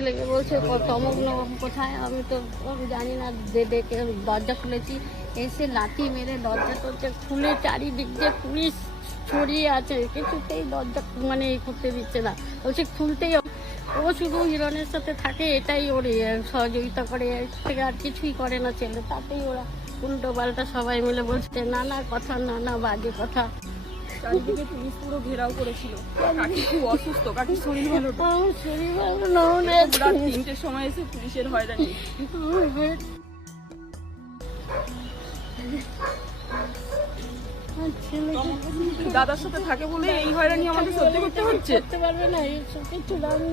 ছেলেকে বলছে নবম কোথায়? আমি তো জানি না যে ডেকে দরজা খুলেছি। এসে লাঠি মেরে দরজা টরজা খুলে চারিদিক দিয়ে পুলিশ ছড়িয়ে আছে, কিছুতেই দরজা মানে এই করতে দিচ্ছে না। বলছে, খুলতেই ও শুধু হিরণের সাথে থাকে, এটাই ওর সহযোগিতা করে। এর থেকে আর কিছুই করে না ছেলে। তাতেই ওরা উল্টো পাল্টা সবাই মিলে বলছে নানা কথা নানা বাজে কথা। চারিদিকে পুলিশ পুরো ঘেরাও করেছিল। কাকি খুব অসুস্থ কাকির শরীর ভালো শরীর ভালো না, রাত তিনটের সময় এসে পুলিশের হয়রানি। দাদার সাথে থাকে বলে এই হয়রানি আমাদের সহ্য করতে হচ্ছে? করতে পারবে না এইসব কিছু আমি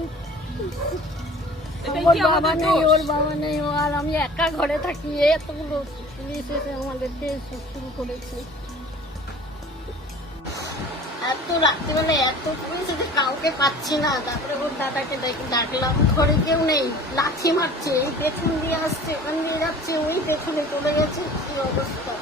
ওর বাবা নেই ওর বাবা নেই ও আর আমি একা ঘরে থাকি এতগুলো পুলিশ এসে আমাদেরকে শুরু করেছে। এত রাত্রিবেলা এত পুলিশ এসে কাউকে পাচ্ছি না। তারপরে ওর দাদাকে ডাকলাম, ঘরে কেউ নেই। লাথি মারছে, এই পেছন দিয়ে আসছে, ওখান দিয়ে যাচ্ছে, ওই পেছনে চলে গেছে, কি অবস্থা?